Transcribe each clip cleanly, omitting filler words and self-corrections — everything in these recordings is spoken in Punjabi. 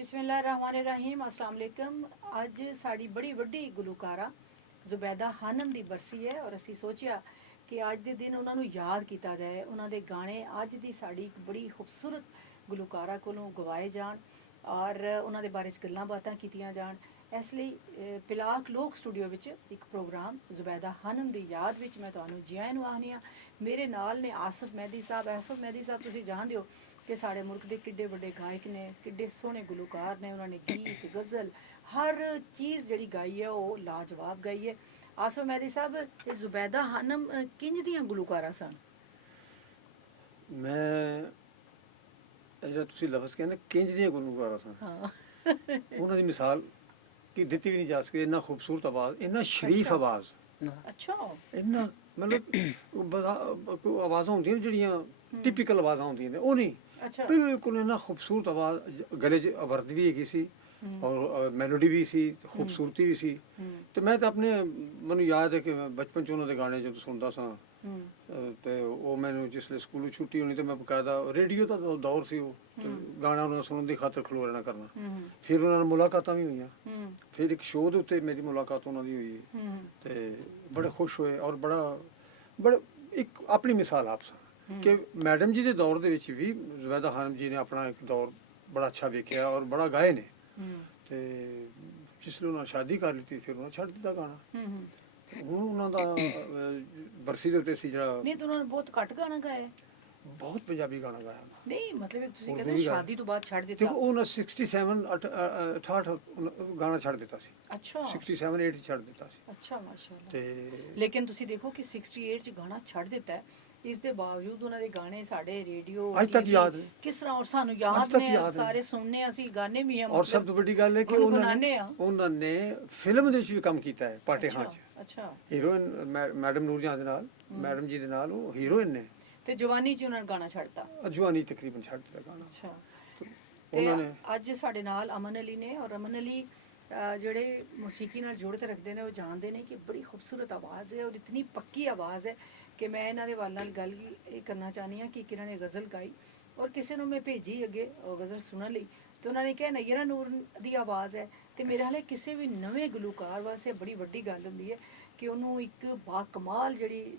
बिस्मिल्लाहिर्रहमानिर्रहीम अस्सलाम वालेकुम। ਅੱਜ ਸਾਡੀ ਬੜੀ ਵੱਡੀ ਗੁਲੂਕਾਰਾ ਜ਼ੁਬੈਦਾ ਖਾਨਮ ਦੀ ਬਰਸੀ ਹੈ ਔਰ ਅਸੀਂ ਸੋਚਿਆ ਕਿ ਅੱਜ ਦੇ ਦਿਨ ਉਹਨਾਂ ਨੂੰ ਯਾਦ ਕੀਤਾ ਜਾਏ। ਉਹਨਾਂ ਦੇ ਗਾਣੇ ਅੱਜ ਦੀ ਸਾਡੀ ਇੱਕ ਬੜੀ ਖੂਬਸੂਰਤ ਗੁਲੂਕਾਰਾ ਕੋਲੋਂ ਗਵਾਏ ਜਾਣ ਔਰ ਉਹਨਾਂ ਦੇ ਬਾਰੇ 'ਚ ਗੱਲਾਂ ਬਾਤਾਂ ਕੀਤੀਆਂ ਜਾਣ। ਇਸ ਲਈ ਪਿਲਾਕ ਲੋਕ ਸਟੂਡੀਓ ਵਿੱਚ ਇੱਕ ਪ੍ਰੋਗਰਾਮ ਜ਼ੁਬੈਦਾ ਖਾਨਮ ਦੀ ਯਾਦ ਵਿੱਚ ਮੈਂ ਤੁਹਾਨੂੰ ਜੀ ਆਇਆਂ ਨੂੰ ਆਖਦੀ ਹਾਂ। ਮੇਰੇ ਨਾਲ ਨੇ ਆਸਫ ਮਹਿਦੀ ਸਾਹਿਬ। ਆਸਫ ਮਹਿਦੀ ਸਾਹਿਬ ਤੁਸੀਂ ਜਾਣਦੇ ਹੋ कि साढ़े मुल्क के किड्डे बड़े गायक ने, किड्डे सोहने गुलूकार ने। उन्होंने गीत गज़ल हर चीज़ जी गाई है वो लाजवाब गाई है। आसफ मेहदी साहब, ये जुबैदा खानम किंज दियां गुलूकारा सन? मैं ਜਿਹੜਾ ਤੁਸੀਂ ਲਫ਼ਜ਼ ਕਹਿੰਦੇ ਕਿੰਜ ਦੀਆਂ ਗੁਲੂਕਾਰਾਂ ਸਨ, ਉਹਨਾਂ ਦੀ ਮਿਸਾਲ ਕੀ ਦਿੱਤੀ ਵੀ ਨਹੀਂ ਜਾ ਸਕਦੀ। ਇੰਨਾ ਖੂਬਸੂਰਤ ਆਵਾਜ਼, ਇੰਨਾ ਸ਼ਰੀਫ ਆਵਾਜ਼। ਅੱਛਾ, ਇੰਨਾ ਮਤਲਬ ਆਵਾਜ਼ਾਂ ਹੁੰਦੀਆਂ ਜਿਹੜੀਆਂ ਟਿਪੀਕਲ ਆਵਾਜ਼ਾਂ ਹੁੰਦੀਆਂ ਨੇ, ਉਹ ਨਹੀਂ। ਅੱਛਾ, ਬਿਲਕੁਲ ਇੰਨਾ ਖੂਬਸੂਰਤ ਆਵਾਜ਼, ਗਲੇ 'ਚ ਆਵਰਤ ਵੀ ਹੈਗੀ ਸੀ ਔਰ ਮੈਲੋਡੀ ਵੀ ਸੀ, ਖੂਬਸੂਰਤੀ ਵੀ ਸੀ। ਤੇ ਮੈਂ ਤਾਂ ਆਪਣੇ ਮੈਨੂੰ ਯਾਦ ਹੈ ਕਿ ਮੈਂ ਬਚਪਨ 'ਚ ਉਹਨਾਂ ਦੇ ਗਾਣੇ ਜਦੋਂ ਸੁਣਦਾ ਸਾਂ ਤੇ ਉਹ ਮੈਨੂੰ ਜਿਸ ਵੇਲੇ ਸਕੂਲੋਂ ਛੁੱਟੀ ਹੋਣੀ ਤੇ ਮੈਂ ਬਕਾਇਦਾ ਰੇਡੀਓ ਦਾ ਦੌਰ ਸੀ, ਉਹ ਗਾਣਾ ਉਹਨਾਂ ਸੁਣਨ ਦੀ ਖਾਤਰ ਖਲੋ ਰਹਿਣਾ ਕਰਨਾ। ਫਿਰ ਉਹਨਾਂ ਨਾਲ ਮੁਲਾਕਾਤਾਂ ਵੀ ਹੋਈਆਂ। ਫਿਰ ਇੱਕ ਸ਼ੋਅ ਦੇ ਉੱਤੇ ਮੇਰੀ ਮੁਲਾਕਾਤ ਉਹਨਾਂ ਦੀ ਹੋਈ ਤੇ ਬੜੇ ਖੁਸ਼ ਹੋਏ ਔਰ ਬੜਾ ਇੱਕ ਆਪਣੀ ਮਿਸਾਲ ਆਪ ਸਾਂ ਕਿ ਮੈਡਮ ਜੀ ਦੇ ਦੌਰ ਦੇ ਵਿੱਚ ਵੀ ਜ਼ੁਬੈਦਾ ਖਾਨਮ ਜੀ ਨੇ ਆਪਣਾ ਇੱਕ ਦੌਰ ਬੜਾ ਅੱਛਾ ਵੇਖਿਆ ਔਰ ਬੜਾ ਗਾਏ ਨੇ। ਤੇ ਜਿਸ ਲਈ ਉਹਨਾਂ ਸ਼ਾਦੀ ਕਰ ਲਈ ਫਿਰ ਉਹਨਾਂ ਛੱਡ ਦਿੱਤਾ ਗਾਣਾ। ਹੁਣ ਉਹਨਾਂ ਦਾ ਬਰਸੀ ਦੇ ਉੱਤੇ ਸੀ ਜਿਹੜਾ, ਨਹੀਂ ਤਾਂ ਉਹਨਾਂ ਨੇ ਬਹੁਤ ਘੱਟ ਗਾਣਾ ਗਾਇਆ। ਬਹੁਤ ਪੰਜਾਬੀ ਗਾਣਾ ਗਾਇਆ ਨਹੀਂ, ਮਤਲਬ ਤੁਸੀਂ ਕਹਿੰਦੇ ਸ਼ਾਦੀ ਤੋਂ ਬਾਅਦ ਛੱਡ ਦਿੱਤਾ। ਤੇ ਉਹਨਾਂ 68 ਗਾਣਾ ਛੱਡ ਦਿੱਤਾ ਸੀ। ਅੱਛਾ, 67 8 ਛੱਡ ਦਿੱਤਾ ਸੀ। ਅੱਛਾ, ਮਾਸ਼ਾਅੱਲਾ। ਤੇ ਲੇਕਿਨ ਤੁਸੀਂ ਦੇਖੋ ਕਿ 68 ਚ ਗਾਣਾ ਛੱਡ ਦਿੱਤਾ ਹੈ, ਇਸ ਦੇ ਬਾਵਜੂਦ ਉਹਨਾਂ ਦੇ ਗਾਣੇ ਸਾਡੇ ਰੇਡੀਓ ਅੱਜ ਤੱਕ ਯਾਦ ਨੇ। ਕਿਸ ਤਰ੍ਹਾਂ ਔਰ ਸਾਨੂੰ ਯਾਦ ਨੇ, ਸਾਰੇ ਸੁਣਨੇ ਅਸੀਂ ਗਾਣੇ ਵੀ ਆ। ਔਰ ਸਭ ਤੋਂ ਵੱਡੀ ਗੱਲ ਹੈ ਕਿ ਉਹਨਾਂ ਨੇ ਫਿਲਮ ਦੇ ਵਿੱਚ ਵੀ ਕੰਮ ਕੀਤਾ ਹੈ, ਪਾਟੇ ਖਾਂ 'ਚ। ਅੱਛਾ, ਹੀਰੋਇਨ ਮੈਡਮ ਨੂਰਜਹਾਂ ਦੇ ਨਾਲ, ਮੈਡਮ ਜੀ ਦੇ ਨਾਲ ਉਹ ਹੀਰੋਇਨ ਨੇ। ਤੇ ਜਵਾਨੀ 'ਚ ਉਹਨਾਂ ਨੇ ਗਾਣਾ ਛੱਡਤਾ। ਜਵਾਨੀ ਤਕਰੀਬਨ ਛੱਡ ਦਿੱਤਾ ਗਾਣਾ। ਅੱਛਾ, ਉਹਨਾਂ ਨੇ ਅੱਜ ਸਾਡੇ ਨਾਲ ਅਮਨ ਅਲੀ ਨੇ ਔਰ ਅਮਨ ਅਲੀ ਜਿਹੜੇ ਮੌਸੀਕੀ ਨਾਲ ਜੁੜਤ ਰੱਖਦੇ ਨੇ ਉਹ ਜਾਣਦੇ ਨੇ ਕਿ ਬੜੀ ਖੂਬਸੂਰਤ ਆਵਾਜ਼ ਹੈ ਔਰ ਇਤਨੀ ਪੱਕੀ ਆਵਾਜ਼ ਹੈ ਕਿ ਮੈਂ ਇਹਨਾਂ ਦੇ ਵੱਲ ਨਾਲ ਗੱਲ ਇਹ ਕਰਨਾ ਚਾਹੁੰਦੀ ਹਾਂ ਕਿ ਕਿਹਨਾਂ ਨੇ ਗਜ਼ਲ ਗਾਈ ਔਰ ਕਿਸੇ ਨੂੰ ਮੈਂ ਭੇਜੀ ਅੱਗੇ ਉਹ ਗਜ਼ਲ ਸੁਣਨ ਲਈ ਤੇ ਉਹਨਾਂ ਨੇ ਕਿਹਾ ਨਯਰਾ ਨੂਰ ਦੀ ਆਵਾਜ਼ ਹੈ। ਤੇ ਮੇਰੇ ਹਾਲੇ ਕਿਸੇ ਵੀ ਨਵੇਂ ਗੁਲੂਕਾਰ ਵਾਸਤੇ ਬੜੀ ਵੱਡੀ ਗੱਲ ਹੁੰਦੀ ਹੈ ਕਿ ਉਹਨੂੰ ਇੱਕ ਬਾਕਮਾਲ ਜਿਹੜੀ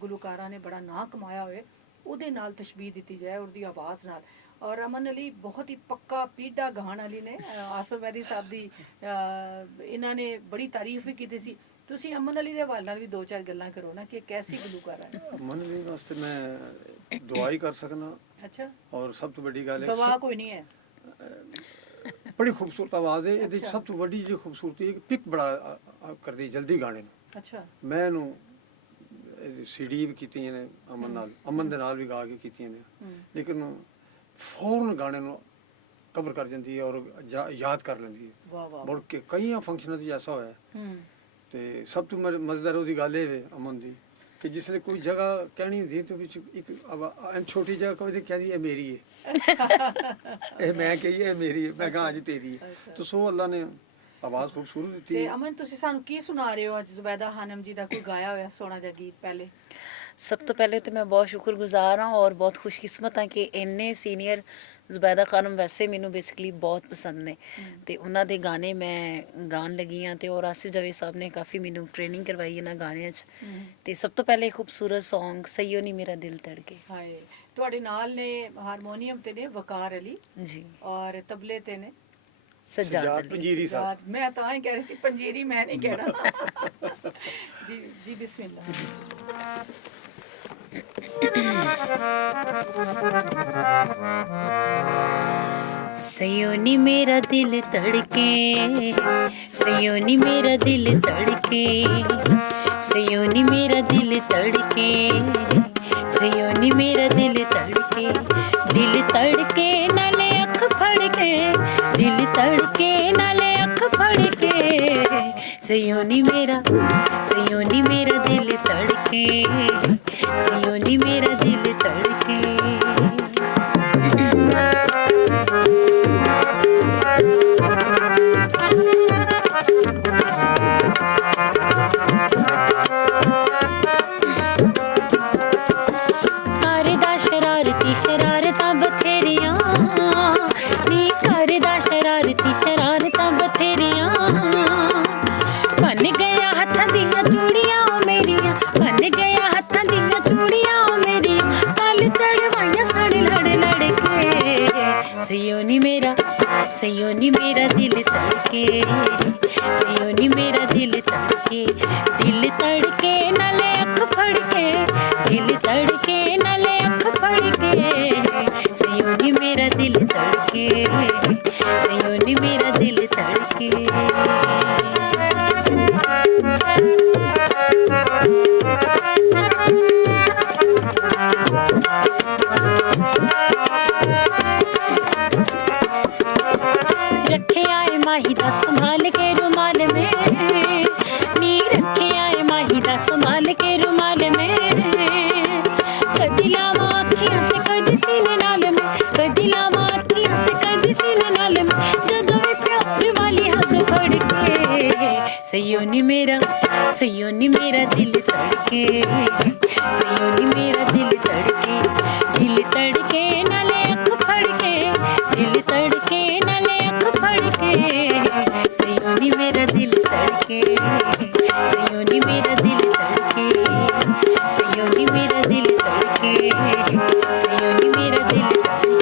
ਗੁਲੂਕਾਰਾਂ ਨੇ ਬੜਾ ਨਾਂ ਕਮਾਇਆ ਹੋਏ ਉਹਦੇ ਨਾਲ ਤਸ਼ਬੀਹ ਦਿੱਤੀ ਜਾਏ ਉਹਦੀ ਆਵਾਜ਼ ਨਾਲ। ਔਰ ਅਮਨ ਅਲੀ ਬਹੁਤ ਹੀ ਪੱਕਾ ਪੀਡਾ ਗਾਣ ਵਾਲੀ ਨੇ। ਆਸਫ ਮਹਿਦੀ ਸਾਹਿਬ ਦੀ ਇਹਨਾਂ ਨੇ ਬੜੀ ਤਾਰੀਫ ਵੀ ਕੀਤੀ ਸੀ। ਤੁਸੀਂ ਅਮਨ ਅਲੀ ਦੇ ਹਵਾਲੇ ਨਾਲ ਵੀ ਦੋ ਚਾਰ ਗੱਲਾਂ ਕਰੋ ਨਾ ਕਿ ਕੈਸੀ ਗੁਲੂਕਾਰ ਹੈ। ਅਮਨ ਅਲੀ ਵਾਸਤੇ ਮੈਂ ਦੁਆ ਹੀ ਕਰ ਸਕਦਾ। ਅੱਛਾ, ਔਰ ਸਭ ਤੋਂ ਵੱਡੀ ਗੱਲ ਹੈ ਦਵਾ ਕੋਈ ਨਹੀਂ ਹੈ, ਬੜੀ ਖੂਬਸੂਰਤ ਆਵਾਜ਼ ਹੈ। ਇਹਦੀ ਸਭ ਤੋਂ ਵੱਡੀ ਜਿਹੜੀ ਖੂਬਸੂਰਤੀ ਹੈ ਕਿ ਪਿਕ ਬੜਾ ਕਰਦੀ ਜਲਦੀ ਗਾਣੇ ਨੂੰ। ਅੱਛਾ, ਮੈਂ ਇਹਨੂੰ ਸੀਡੀ ਵੀ ਕੀਤੀਆਂ ਨੇ ਅਮਨ ਨਾਲ, ਅਮਨ ਦੇ ਨਾਲ ਵੀ ਗਾ ਕੇ ਕੀਤੀਆਂ ਨੇ, ਲੇਕਿਨ ਫੌਰਨ ਗਾਣੇ ਨੂੰ ਕਵਰ ਕਰ ਜਾਂਦੀ ਹੈ ਔਰ ਯਾਦ ਕਰ ਲੈਂਦੀ ਹੈ। ਵਾਹ ਵਾਹ, ਮੁੜ ਕੇ ਕਈਆਂ ਫੰਕਸ਼ਨਾਂ 'ਚ ਐਸਾ ਹੋਇਆ। ਤੇ ਸਭ ਤੋਂ ਮਜ਼ੇਦਾਰ ਉਹਦੀ ਗੱਲ ਇਹ ਵੇ ਅਮਨ ਦੀ ਕਿ ਜਿਸ ਵੇਲੇ ਕੋਈ ਜਗ੍ਹਾ ਕਹਿਣੀ ਹੁੰਦੀ ਤੇ ਵਿੱਚ ਇੱਕ ਛੋਟੀ ਜਗ੍ਹਾ ਕੋਈ ਕਹਿੰਦੀ ਇਹ ਮੇਰੀ ਹੈ, ਇਹ ਮੈਂ ਕਹੀ ਇਹ ਮੇਰੀ ਹੈ, ਮੈਂ ਕਹਾਂ ਅੱਜ ਤੇਰੀ ਹੈ। ਤਾਂ ਸੋ ਅੱਲਾ ਨੇ ਆਵਾਜ਼ ਖੂਬਸੂਰਤ ਦਿੱਤੀ। ਤੇ ਅਮਨ ਤੁਸੀਂ ਸਾਨੂੰ ਕੀ ਸੁਣਾ ਰਹੇ ਹੋ ਅੱਜ ਜ਼ੁਬੈਦਾ ਖਾਨਮ ਜੀ ਦਾ ਕੋਈ ਗਾਇਆ ਹੋਇਆ ਸੋਹਣਾ ਜਿਹਾ ਗੀਤ? ਪਹਿਲੇ ਸਭ ਤੋਂ ਪਹਿਲੇ ਤਾਂ ਮੈਂ ਬਹੁਤ ਸ਼ੁਕਰਗੁਜ਼ਾਰ ਹਾਂ ਔਰ ਬਹੁਤ ਖੁਸ਼ਕਿਸਮਤ ਹਾਂ ਕਿ ਇੰਨੇ ਸੀਨੀਅਰ ਜ਼ੁਬੈਦਾ ਖਾਨਮ ਵੈਸੇ ਮੈਨੂੰ ਬੇਸਿਕਲੀ ਬਹੁਤ ਪਸੰਦ ਨੇ ਤੇ ਉਹਨਾਂ ਦੇ ਗਾਣੇ ਮੈਂ ਗਾਣ ਲੱਗੀ ਹਾਂ ਤੇ ਔਰ ਆਸਿਫ ਜਾਵੇਦ ਸਾਹਿਬ ਨੇ ਕਾਫੀ ਮੈਨੂੰ ਟ੍ਰੇਨਿੰਗ ਕਰਵਾਈ ਇਹਨਾਂ ਗਾਣਿਆਂ 'ਚ। ਤੇ ਸਭ ਤੋਂ ਪਹਿਲੇ ਖੂਬਸੂਰਤ ਸੌਂਗ ਸਈਓ ਨੀ ਮੇਰਾ ਦਿਲ ਧੜਕੇ। ਹਾਏ, ਤੁਹਾਡੇ ਨਾਲ ਨੇ ਹਾਰਮੋਨੀਅਮ ਤੇ ਨੇ ਵਕਾਰ ਅਲੀ ਜੀ ਔਰ ਤਬਲੇ ਤੇ ਨੇ ਸਜਾਦ ਪੰਜੀਰੀ ਸਾਹਿਬ। ਮੈਂ ਤਾਂ ਹੀ ਕਹਿ ਰਹੀ ਸੀ ਪੰਜੀਰੀ, ਮੈਂ ਨਹੀਂ ਕਹਿਣਾ। ਜੀ ਜੀ ਬਿਸਮਿल्लाह। सैयो नी मेरा दिल तड़के, सैयो नी मेरा दिल तड़के, सैयो नी मेरा दिल तड़के, सैयो नी मेरा दिल तड़के नाले अख फड़के, दिल तड़के नाले अख फड़के, सैयो नी मेरा दिल तड़के, सैयो नी मेरा दिल तड़के। करदा शरारती शरारतां बथेरियां नी, करदा शरारती ਬਣ ਗਿਆ ਹੱਥਾਂ ਦੀਆਂ ਚੂੜੀਆਂ ਓ ਮੇਰੀਆਂ, ਬਣ ਗਿਆ ਹੱਥਾਂ ਦੀਆਂ ਚੂੜੀਆਂ ਓ ਮੇਰੀਆਂ, ਕੱਲ ਚੜਵਾਈਆਂ ਸੜ ਲੜ ਲੜ ਕੇ। ਸਈਓ ਨੀ ਮੇਰਾ ਦਿਲ ਧੜਕੇ, ਸਈਓ ਨੀ ਮੇਰਾ ਦਿਲ ਧੜਕੇ, ਦਿਲ ਧੜਕੇ ਨਾਲੇ ਅੱਖ ਫੜ ਕੇ, ਦਿਲ ਧੜਕੇ ਨਾਲੇ ਅੱਖ ਫੜ ਕੇ। ਸਈਓ ਨੀ ਮੇਰਾ ਦਿਲ ਧੜਕੇ, ਸਈਓ ਨੀ ਮੇਰਾ ਦਿਲ ਧੜਕੇ। रखे आए माही दा संभाल के रुमाल में, नी रखे आए माही दा संभाल के रुमाल में। कदी लावा अखियां ते कदी सीने नाल में, कदी लावा अखियां ते कदी सीने नाल में, जदों भी प्यार वाली हद फड़ के। सईयो नी मेरा दिल धड़के, सईयो नी मेरा दिल धड़के, दिल धड़के नाले अख फड़ के, दिल धड़के नाले अख फड़ के। सईयो नी मेरा दिल धड़के, सईयो नी मेरा दिल धड़के, सईयो नी मेरा दिल धड़के, सईयो नी मेरा दिल धड़के।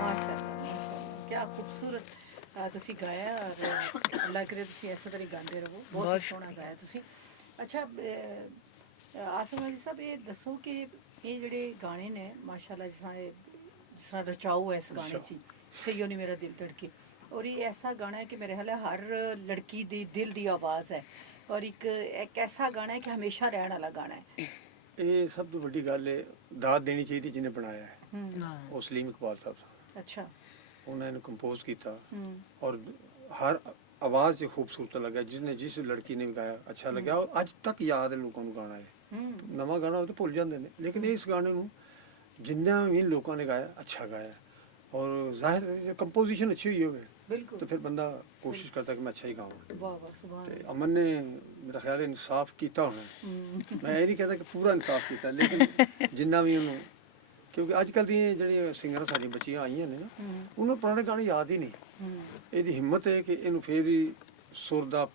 ਮਾਸ਼ਾਅੱਲਾ ਕੀ ਖੂਬਸੂਰਤ ਤੁਸੀਂ ਗਾਇਆ ਔਰ ਅੱਲਾ ਕਰੇ ਤੁਸੀਂ ਇਸੇ ਤਰ੍ਹਾਂ ਗਾਉਂਦੇ ਰਹੋ। ਬਹੁਤ ਬਹੁਤ ਸੋਹਣਾ ਗਾਇਆ ਤੁਸੀਂ। ਅੱਛਾ ਆਸਮ ਅਲੀ ਸਾਹਿਬ ਇਹ ਦੱਸੋ ਕਿ ਇਹ ਜਿਹੜੇ ਗਾਣੇ ਨੇ ਮਾਸ਼ਾਅੱਲਾ ਜਿਸ ਤਰ੍ਹਾਂ ਰਚਾਓ ਹੈ ਇਸ ਗਾਣੇ 'ਚ ਸਈਓ ਨੀ ਮੇਰਾ ਦਿਲ ਧੜਕੇ, ਔਰ ਇਹ ਐਸਾ ਗਾਣਾ ਹੈ ਕਿ ਮੇਰੇ ਖਿਆਲ ਹੈ ਹਰ ਲੜਕੀ ਦੀ ਦਿਲ ਦੀ ਆਵਾਜ਼ ਹੈ ਔਰ ਇੱਕ ਐਸਾ ਗਾਣਾ ਹੈ ਕਿ ਹਮੇਸ਼ਾ ਰਹਿਣ ਵਾਲਾ ਗਾਣਾ ਹੈ। ਇਹ ਸਭ ਤੋਂ ਵੱਡੀ ਗੱਲ ਹੈ, ਦਾਤ ਦੇਣੀ ਚਾਹੀਦੀ ਜਿਹਨੇ ਬਣਾਇਆ ਹੈ, ਉਹ ਸਲੀਮ ਇਕਬਾਲ ਸਾਹਿਬ। ਅੱਛਾ। ਉਹਨਾਂ ਨੇ ਕੰਪੋਜ਼ ਕੀਤਾ ਔਰ ਹਰ ਆਵਾਜ਼ 'ਚ ਖੂਬਸੂਰਤ ਲੱਗਾ, ਜਿਸਨੇ ਜਿਸ ਲੜਕੀ ਨੇ ਵੀ ਗਾਇਆ ਅੱਛਾ ਲੱਗਿਆ ਔਰ ਅੱਜ ਤੱਕ ਯਾਦ ਹੈ ਲੋਕਾਂ ਨੂੰ ਗਾਣਾ ਹੈ। ਨਵਾਂ ਗਾਣਾ ਉਹ ਤਾਂ ਭੁੱਲ ਜਾਂਦੇ ਨੇ, ਲੇਕਿਨ ਇਸ ਗਾਣੇ ਨੂੰ ਜਿੰਨਾ ਵੀ ਲੋਕਾਂ ਨੇ ਗਾਇਆ ਅੱਛਾ ਗਾਇਆ ਔਰ ਜ਼ਾਹਿਰ ਹੈ ਕੰਪੋਜੀਸ਼ਨ ਅੱਛੀ ਹੋਈ ਹੋਵੇ ਬਿਲਕੁਲ तो फिर बंदा कोशिश करता है कि मैं अच्छा ही गाऊँ। वाह वाह सुभान तो अमन ने मेरा ख्याल है इंसाफ किया होना, मैं ये नहीं कहता कि पूरा इंसाफ किया, लेकिन जिन्ना भी उन्होंने, क्योंकि अजकल दी ਜਿਹੜੀ ਸਿੰਗਰ ਸਾਡੀ ਬੱਚੀਆਂ ਆਈਆਂ ਨੇ ਨਾ ਉਹਨਾਂ ਪੁਰਾਣੇ ਗਾਣੇ ਯਾਦ ਹੀ ਨਹੀਂ। ਇਹਦੀ ਹਿੰਮਤ ਹੈ ਕਿ ਇਹਨੂੰ ਫੇਰ ਹੀ ਸੁਰ ਦਾ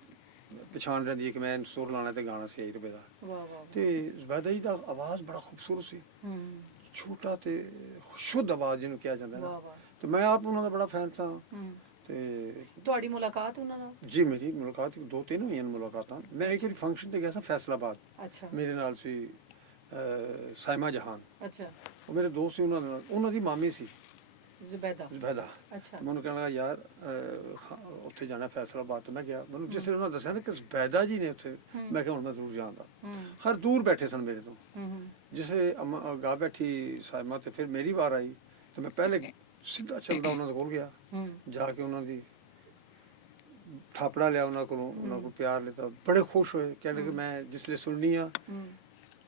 ਪਛਾਣ ਲੈਂਦੀ ਹੈ ਕਿ ਮੈਂ ਸੁਰ ਲਾਣਾ ਤੇ ਗਾਣਾ ਸੀ 1 ਰੁਪਏ ਦਾ। ਵਾਹ ਵਾਹ। ਤੇ ਜ਼ਬੈਦਾ ਜੀ ਦਾ ਆਵਾਜ਼ ਬੜਾ ਖੂਬਸੂਰਤ ਸੀ, ਛੋਟਾ ਤੇ ਸ਼ੁੱਧ ਆਵਾਜ਼ ਜਿਹਨੂੰ ਕਿਹਾ ਜਾਂਦਾ ਨਾ। ਵਾਹ ਵਾਹ। ਤੇ ਮੈਂ ਆਪ ਉਹਨਾਂ ਦਾ ਬੜਾ ਫੈਨ ਸਾਂ। ਤੇ ਤੁਹਾਡੀ ਮੁਲਾਕਾਤ ਉਹਨਾਂ ਨਾਲ? ਜੀ ਮੇਰੀ ਮੁਲਾਕਾਤ 2-3 ਹੋਈਆਂ ਮੁਲਾਕਾਤਾਂ। ਮੈਂ ਇੱਕ ਵਾਰੀ ਫੰਕਸ਼ਨ ਤੇ ਗਿਆ ਸਾਂ ਫੈਸਲਾਬਾਦ। ਅੱਛਾ। ਮੇਰੇ ਨਾਲ ਸੀ ਸਾਇਮਾ ਜਹਾਨ। ਅੱਛਾ। ਉਹ ਮੇਰੇ ਦੋਸਤ ਸੀ, ਉਹਨਾਂ ਨਾਲ ਉਹਨਾਂ ਦੀ ਮਾਮੀ ਸੀ ਜ਼ੁਬੈਦਾ। ਅੱਛਾ। ਮੈਨੂੰ ਕਹਿਣਾ ਯਾਰ ਉੱਥੇ ਜਾਣਾ ਫੈਸਲਾਬਾਦ। ਤੇ ਮੈਂ ਗਿਆ, ਮੈਨੂੰ ਜਿਸ ਉਹਨਾਂ ਦੱਸਿਆ ਨਾ ਕਿ ਜ਼ੁਬੈਦਾ ਜੀ ਨੇ ਉੱਥੇ, ਮੈਂ ਕਿਹਾ ਹੁਣ ਮੈਂ ਜ਼ਰੂਰ ਜਾਣਦਾ। ਹਰ ਦੂਰ ਬੈਠੇ ਸਨ ਮੇਰੇ ਤੋਂ। ਜਿਸੇ ਗਾ ਬੈਠੀ ਸਾਇਮਾ ਤੇ ਫਿਰ ਮੇਰੀ ਵਾਰ ਆਈ ਤੇ ਮੈਂ ਪਹਿਲੇ ਸਿੱਧਾ ਚੱਲਦਾ ਉਹਨਾਂ ਦੇ ਕੋਲ ਗਿਆ, ਜਾ ਕੇ ਉਹਨਾਂ ਦੀ ਥਾਪੜਾ ਲਿਆ ਉਹਨਾਂ ਕੋਲੋਂ, ਉਹਨਾਂ ਕੋਲ ਪਿਆਰ ਲਿੱਤਾ। ਬੜੇ ਖੁਸ਼ ਹੋਏ, ਕਹਿੰਦੇ ਕਿ ਮੈਂ ਜਿਸਲੇ ਸੁਣਨੀ ਆ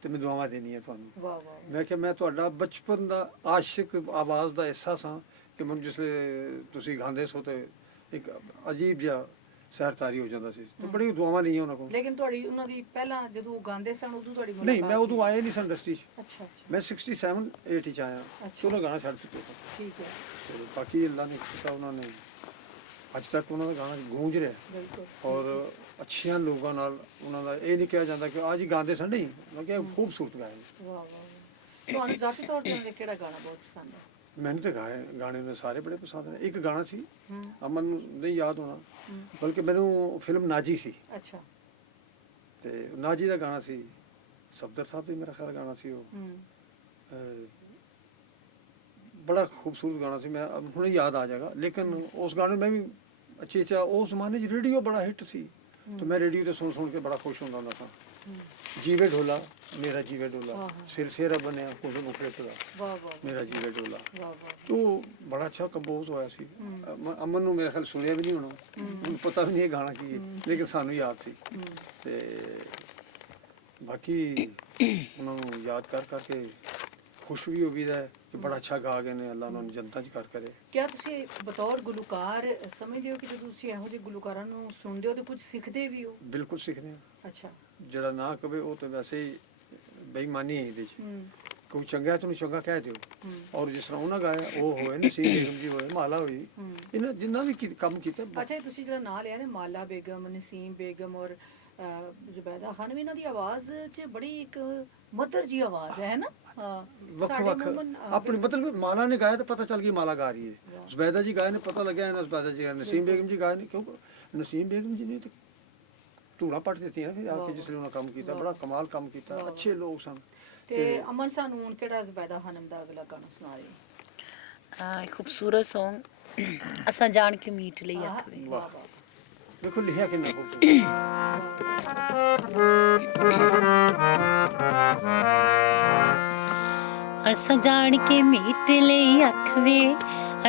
ਤੇ ਮੈਂ ਦੁਆਵਾਂ ਦੇਣੀ ਆ ਤੁਹਾਨੂੰ। ਵਾਹ ਵਾਹ। ਮੈਂ ਕਿਹਾ ਮੈਂ ਤੁਹਾਡਾ ਬਚਪਨ ਦਾ ਆਸ਼ਿਕ ਆਵਾਜ਼ ਦਾ ਹਿੱਸਾ ਸਾਂ ਕਿ ਮੈਨੂੰ ਜਿਸਲੇ ਤੁਸੀਂ ਗਾਉਂਦੇ ਸੋ ਤੇ ਇੱਕ ਅਜੀਬ ਜਿਹਾ ਸਹਿਰਤਾਰੀ ਹੋ ਜਾਂਦਾ ਸੀ। ਤੇ ਬੜੀ ਦੁਆਵਾਂ ਲਈਆਂ ਉਹਨਾਂ ਕੋਲ। ਲੇਕਿਨ ਤੁਹਾਡੀ ਉਹਨਾਂ ਦੀ ਪਹਿਲਾਂ ਜਦੋਂ ਗਾਉਂਦੇ ਸਨ ਉਦੋਂ ਤੁਹਾਡੀ ਮੁਲਾਕਾਤ ਨਹੀਂ, ਮੈਂ ਉਦੋਂ ਆਇਆ ਨਹੀਂ ਸਨ ਇੰਡਸਟਰੀ 'ਚ। ਅੱਛਾ ਅੱਛਾ। ਮੈਂ 67-8 'ਚ ਆਇਆ ਤੇ ਉਹਨਾਂ ਗਾਣਾ ਛੱਡ ਚੁੱਕੇ ਸੀ। ਠੀਕ ਹੈ। ਤੇ ਬਾਕੀ ਅੱਲਾ ਨੇ ਕੀਤਾ, ਉਹਨਾਂ ਨੇ ਅੱਜ ਤੱਕ ਉਹਨਾਂ ਦਾ ਗਾਣਾ ਗੂੰਜ ਰਿਹਾ ਬਿਲਕੁਲ। ਔਰ ਅੱਛੀਆਂ ਲੋਕਾਂ ਨਾਲ ਉਹਨਾਂ ਦਾ ਇਹ ਨਹੀਂ ਕਿਹਾ ਜਾਂਦਾ ਕਿ ਅੱਜ ਹੀ ਗਾਉਂਦੇ ਸਨ, ਨਹੀਂ, ਮੈਂ ਕਿਹਾ ਖੂਬਸੂਰਤ ਗਾਏ। ਵਾਹ ਵਾਹ। ਤੁਹਾਨੂੰ ਜ਼ਾਤੀ ਤੌਰ ਤੇ ਕਿਹੜਾ ਗਾਣਾ ਬਹੁਤ ਪਸੰਦ ਹੈ? ਮੈਨੂੰ ਤਾਂ ਗਾਣੇ ਨੇ ਸਾਰੇ ਬੜੇ ਪਸੰਦ ਨੇ। ਇੱਕ ਗਾਣਾ ਸੀ, ਅਮਨ ਨੂੰ ਨਹੀਂ ਯਾਦ ਹੋਣਾ, ਬਲਕਿ ਮੈਨੂੰ ਫਿਲਮ ਨਾਜੀ ਸੀ। ਅੱਛਾ। ਤੇ ਨਾਜੀ ਦਾ ਗਾਣਾ ਸੀ, ਸਫਦਰ ਸਾਹਿਬ ਦਾ ਮੇਰਾ ਖਿਆਲ ਗਾਣਾ ਸੀ ਉਹ। ਬੜਾ ਖੂਬਸੂਰਤ ਗਾਣਾ ਸੀ, ਮੈਂ ਹੁਣੇ ਯਾਦ ਆ ਜਾਏਗਾ। ਲੇਕਿਨ ਉਸ ਗਾਣੇ ਮੈਂ ਵੀ ਅੱਛਾ ਉਸ ਜ਼ਮਾਨੇ 'ਚ ਰੇਡੀਓ ਬੜਾ ਹਿੱਟ ਸੀ ਤੇ ਮੈਂ ਰੇਡੀਓ ਤੇ ਸੁਣ ਕੇ ਬੜਾ ਖੁਸ਼ ਹੁੰਦਾ ਸਾਂ। ਜੀਵੇ ਢੋਲਾ ਮੇਰਾ ਜੀਵੇ ਢੋਲਾ, ਸਿਰ ਸੇਰਾ ਬਣਿਆ ਕੋਲ ਮੁਖੜੇ ਦਾ, ਵਾਹ ਵਾਹ। ਮੇਰਾ ਜੀਵੇ ਢੋਲਾ। ਵਾਹ ਵਾਹ। ਤੋ ਬੜਾ ਅੱਛਾ ਕੰਪੋਜ਼ ਹੋਇਆ ਸੀ। ਅਮਨ ਨੂੰ ਮੇਰੇ ਖਿਆਲ ਸੁਣਿਆ ਵੀ ਨਹੀਂ ਹੋਣਾ, ਉਹਨੂੰ ਪਤਾ ਵੀ ਨਹੀਂ ਇਹ ਗਾਣਾ ਕੀ ਹੈ, ਲੇਕਿਨ ਸਾਨੂੰ ਯਾਦ ਸੀ। ਤੇ ਬਾਕੀ ਉਹਨਾਂ ਨੂੰ ਯਾਦ ਕਰ ਕਰਕੇ ਖੁਸ਼ ਵੀ ਹੋ ਵੀ ਹੈ ਕਿ ਬੜਾ ਅੱਛਾ ਗਾ ਗਏ ਨੇ। ਅੱਲਾ ਉਹਨਾਂ ਨੂੰ ਜਨਤਾਂ 'ਚ ਕਰ ਕਰੇ। ਕਿਆ ਤੁਸੀਂ ਬਤੌਰ ਗੁਲੂਕਾਰ ਸਮਝਦੇ ਹੋ ਕਿ ਜਦੋਂ ਤੁਸੀਂ ਇਹੋ ਜਿਹੇ ਗੁਲੂਕਾਰਾਂ ਨੂੰ ਸੁਣਦੇ ਹੋ ਤਾਂ ਕੁਝ ਸਿੱਖਦੇ ਵੀ ਹੋ? ਬਿਲਕੁਲ ਸਿੱਖਦੇ ਹਾਂ। ਅੱਛਾ। ਜਿਹੜਾ ਨਾ ਕਵੇ ਉਹ ਤਾਂ ਵੈਸੇ ਹੀ ਬੇਈਮਾਨੀ ਹੈ ਇਹਦੇ 'ਚ। ਕੋਈ ਚੰਗਾ ਹੈ ਤੁਹਾਨੂੰ ਚੰਗਾ ਕਹਿ ਦਿਓ। ਹੂੰ ਔਰ ਜਿਸ ਤਰ੍ਹਾਂ ਉਹਨਾਂ ਗਾਇਆ ਉਹ ਹੋਏ ਨਸੀਬ ਬੇਗਮ ਜੀ ਹੋਏ, ਮਾਲਾ ਹੋਈ, ਹੂੰ ਇਹਨਾਂ ਜਿੰਨਾ ਵੀ ਕੰਮ ਕੀਤਾ ਅੱਛਾ ਇਹ ਤੁਸੀਂ ਜਿਹੜਾ ਨਾਂ ਲਿਆ ਨੇ ਮਾਲਾ ਬੇਗਮ, ਨਸੀਮ ਬੇਗਮ ਔਰ ਜ਼ੁਬੈਦਾ ਖਾਨ ਵੀ, ਇਹਨਾਂ ਦੀ ਆਵਾਜ਼ 'ਚ ਬੜੀ ਇੱਕ ਮਧੁਰ ਜੀ ਆਵਾਜ਼ ਹੈ ਨਾ। ਹਾਂ ਵੱਖ ਸਾਡੇ ਵੱਖ ਮੁਮਨ, ਆਪਣੀ ਮਤਲਬ ਮਾਲਾ ਨੇ ਗਾਇਆ ਤਾਂ ਪਤਾ ਚੱਲ ਗਿਆ ਮਾਲਾ ਗਾ ਰਹੀ ਹੈ, ਵਾਹ। ਜ਼ੁਬੈਦਾ ਜੀ ਗਾਏ ਨੇ ਪਤਾ ਲੱਗਿਆ ਇਹਨਾਂ ਜ਼ੁਬੈਦਾ ਜੀ ਗਾਏ, ਨਸੀਮ ਬੇਗਮ ਜੀ ਗਾਏ ਨੇ, ਕਿਉਂਕਿ ਨਸੀਮ ਬੇਗਮ ਜੀ ਨੇ ਤਾਂ ਧੂੜਾ ਪੱਟ ਦਿੱਤੀਆਂ ਫਿਰ ਆ ਵਾਹ, ਕੇ ਜਿਸ ਲਈ ਉਹਨਾਂ ਕੰਮ ਕੀਤਾ, ਵਾਹ। ਬੜਾ ਕਮਾਲ ਕੰਮ ਕੀਤਾ, ਵਾਹ। ਅੱਛੇ ਲੋਕ ਸਨ। ਤੇ ਅਮਨ ਸਾਨੂੰ ਹੁਣ ਕਿਹੜਾ ਜ਼ੁਬੈਦਾ ਖਾਨਮ ਦਾ ਅਗਲਾ ਗਾਣਾ ਸੁਣਾ ਰਹੇ? ਇੱਕ ਖੂਬਸੂਰਤ Song ਅਸਾਂ ਜਾਣ ਕੇ ਮੀਟ ਲਈ ਆਹ, ਅੱਖ ਵੇ। ਵਾਹ ਵਾਹ ਦੇਖੋ ਲਿਖਿਆ ਕਿੰਨਾ ਖੂਬਸੂਰਤ। ਅਸਾਂ ਜਾਣ ਕੇ ਮੀਟ ਲਈ ਅੱਖ ਵੇ,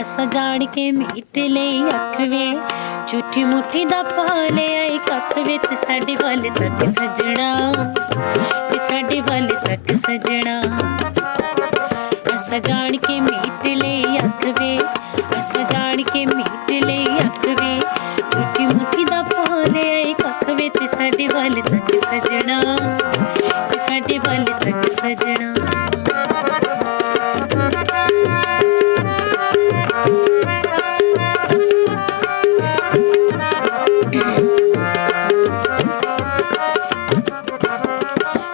ਅਸਾਂ ਜਾਣ ਕੇ ਮੀਟ ਲਈ ਅੱਖ ਵੇ, ਝੂਠੀ ਮੁੱਠੀ ਦਾ ਪਾ ਲਿਆ ਈ ਕੱਖ ਵੇ, ਤੇ ਸਾਡੇ ਵੱਲ ਤੱਕ ਸਜਣਾ, ਤੇ ਸਾਡੇ ਵੱਲ ਤੱਕ ਸਜਣਾ। ਅਸਾਂ ਜਾਣ ਕੇ ਮੀਟ ਲਈ ਅੱਖ ਵੇ, ਅਸਾਂ ਜਾਣ ਕੇ ਮੀਟ ਲਈ ਅੱਖ ਵੇ, ਝੂਠੀ ਮੁੱਠੀ ਦਾ ਪਾ ਲਿਆ ਈ ਕੱਖ ਵੇ, ਤੇ ਸਾਡੇ ਵੱਲ ਤੱਕ ਸਜਣਾ, ਤੇ ਸਾਡੇ ਵੱਲ ਤੱਕ ਸਜਣਾ।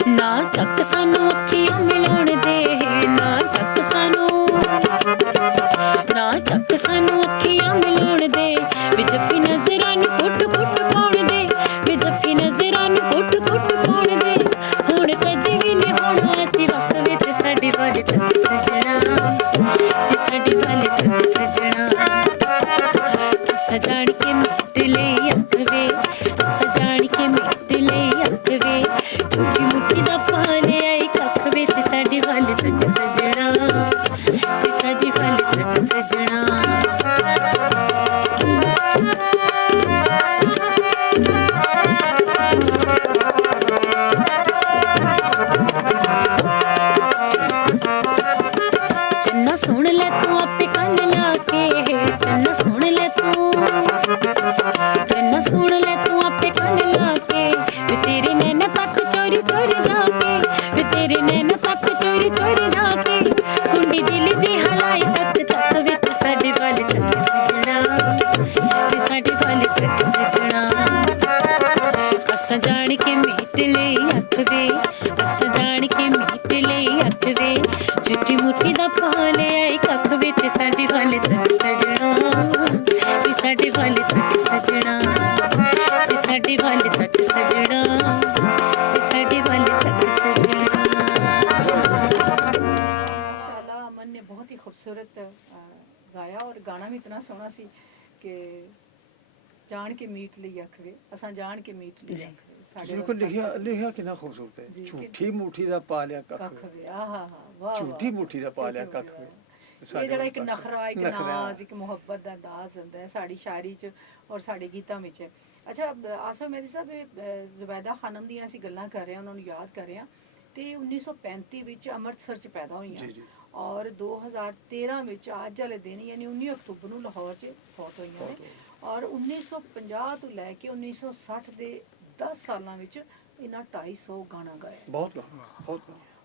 ਨਾ ਚੱਕ ਸਾਨੂੰ ਅੱਖੀਆਂ ਮਿਲਾਉਣ ਦੇ, ਨਾ ਚੱਕ ਸਾਨੂੰ, ਨਾ ਚੱਕ ਸਾਨੂੰ ਅੱਖੀਆਂ ਮਿਲਾਉਣ ਦੇ, ਵੇ ਜੱਫੀ ਨਜ਼ਰਾਂ ਨੂੰ ਘੁੱਟ ਘੁੱਟ ਪਾਉਣ ਦੇ, ਵੇ ਜੱਫੀ ਨਜ਼ਰਾਂ ਨੂੰ ਘੁੱਟ ਘੁੱਟ ਪਾਉਣ ਦੇ। ਹੁਣ ਕਦੇ ਵੀ ਨਹੀਂ ਹੋਣਾ ਅਸੀਂ ਵਕਤ ਵੇ, ਤੇ ਸਾਡੇ ਵੱਲ ਤੱਕ ਸਜਣਾ, ਤੇ ਸਾਡੇ ਵੱਲ ਤੱਕ ਸਜਣਾ। ਅਸਾਂ ਜਾਣ ਕੇ ਮਿੱਟ ਲਈ ਅੱਖ ਵੇ, ਅਸਾਂ ਜਾਣ ਕੇ ਮਿੱਟ ਲਈ ਅੱਖ ਵੇ, ਝੂਠੀ ਮੁੱਠੀ ਦਾ ਪਾ ਲਿਆ ਈ ਕੱਖ ਵੇ, ਤੇ ਸਾਡੇ ਵੱਲ ਤੱਕ ਸਜਣਾ, ਤੇ ਸਾਡੇ ਵੱਲ ਤੱਕ ਸਜਣਾ। ਚੰਨਾ ਸੁਣ ਲੈ ਤੂੰ ਆਪੇ ਕੰਨ ਲਾ ਕੇ, ਚੰਨਾ ਸੁਣ ਲੈ ਤੂੰ, ਚੰਨਾ ਸੁਣ ਲੈ ਤੂੰ ਆਪੇ ਕੰਨ ਲਾ ਕੇ, ਵੇ ਤੇਰੇ ਨੈਣਾ ਤੱਕ ਚੋਰੀ ਚੋਰੀ ਜਾ ਕੇ, ਵੇ ਤੇਰੇ ਨੈਣਾ ਤੱਕ ਚੋਰੀ ਚੋਰੀ ਜਾ ਕੇ, ਕੁੰਡੀ ਦਿਲ ਦੀ ਹਲਾਈ ਤੱਕ ਤੱਕ ਵੇ, ਤੇ ਸਾਡੇ ਵੱਲ ਤੱਕ ਸਜਣਾ, ਤੇ ਸਾਡੇ ਵੱਲ ਤੱਕ ਸਜਣਾ। ਅਸਾਂ ਜਾਣ ਕੇ ਮੀਟ ਲਈ ਅੱਖ ਵੇ, ਅਸਾਂ ਜਾਣ ਕੇ ਮੀਟ ਲਈ ਅੱਖ ਵੇ, ਝੂਠੀ ਮੁੱਠੀ ਦਾ ਪਾ ਲਿਆ ਈ ਕੱਖ ਵੇ, ਤੇ ਸਾਡੇ ਵੱਲ ਤੱਕ ਸਜਣਾ, ਤੇ ਸਾਡੇ ਵੱਲ ਤੱਕ ਸਜਣਾ, ਤੇ ਸਾਡੇ ਵੱਲ ਤੱਕ ਸਜਣਾ, ਤੇ ਸਾਡੇ ਵੱਲ ਤੱਕ ਸਜਣਾ। माशाल्लाह अमन ने बहुत ही खूबसूरत गाया और गाना भी इतना सोहना सी कि जान के मीट ली अख वे, असां जान के मीट ली जी। अख वे, साडे ਦੇਖੋ वक्त ਲਿਖਿਆ ਲਿਖਿਆ ਕਿੰਨਾ ਖੂਬਸੂਰਤ ਹੈ, ਜੀ, ਝੂਠੀ ਮੁੱਠੀ ਦਾ ਪਾ ਲਿਆ ਕੱਖ कख ਵੇ, वे आहा हा वाह ਝੂਠੀ ਮੁੱਠੀ ਦਾ ਪਾ ਲਿਆ ਕੱਖ ਵੇ। ਇਹ ਜਿਹੜਾ ਇੱਕ ਨਖਰਾ, ਇੱਕ ਨਖਰਾ। ਨਾਜ਼, ਇੱਕ ਮੁਹੱਬਤ ਦਾ ਅੰਦਾਜ਼ ਹੁੰਦਾ ਹੈ ਸਾਡੀ ਸ਼ਾਇਰੀ 'ਚ ਔਰ ਸਾਡੇ ਗੀਤਾਂ ਵਿੱਚ। ਅੱਛਾ ਆਸਫ ਮਹਿਦੀ ਸਾਹਿਬ, ਇਹ ਜ਼ੁਬੈਦਾ ਖਾਨਮ ਦੀਆਂ ਅਸੀਂ ਗੱਲਾਂ ਕਰ ਰਹੇ ਹਾਂ, ਉਹਨਾਂ ਨੂੰ ਯਾਦ ਕਰ ਰਹੇ ਹਾਂ, ਤੇ 1935 ਵਿੱਚ ਅੰਮ੍ਰਿਤਸਰ 'ਚ ਪੈਦਾ ਹੋਈਆਂ ਜੀ ਜੀ ਔਰ 2013 ਵਿੱਚ ਅੱਜ ਵਾਲੇ ਦਿਨ ਯਾਨੀ 19 ਅਕਤੂਬਰ ਨੂੰ ਲਾਹੌਰ 'ਚ ਫੌਤ ਹੋਈਆਂ ਨੇ, ਔਰ 1950 ਤੋਂ ਲੈ ਕੇ 1960 ਦੇ 10 ਸਾਲਾਂ ਵਿੱਚ ਇਹਨਾਂ 250 ਗਾਣਾ ਗਾਇਆ, ਬਹੁਤ ਬਹੁਤ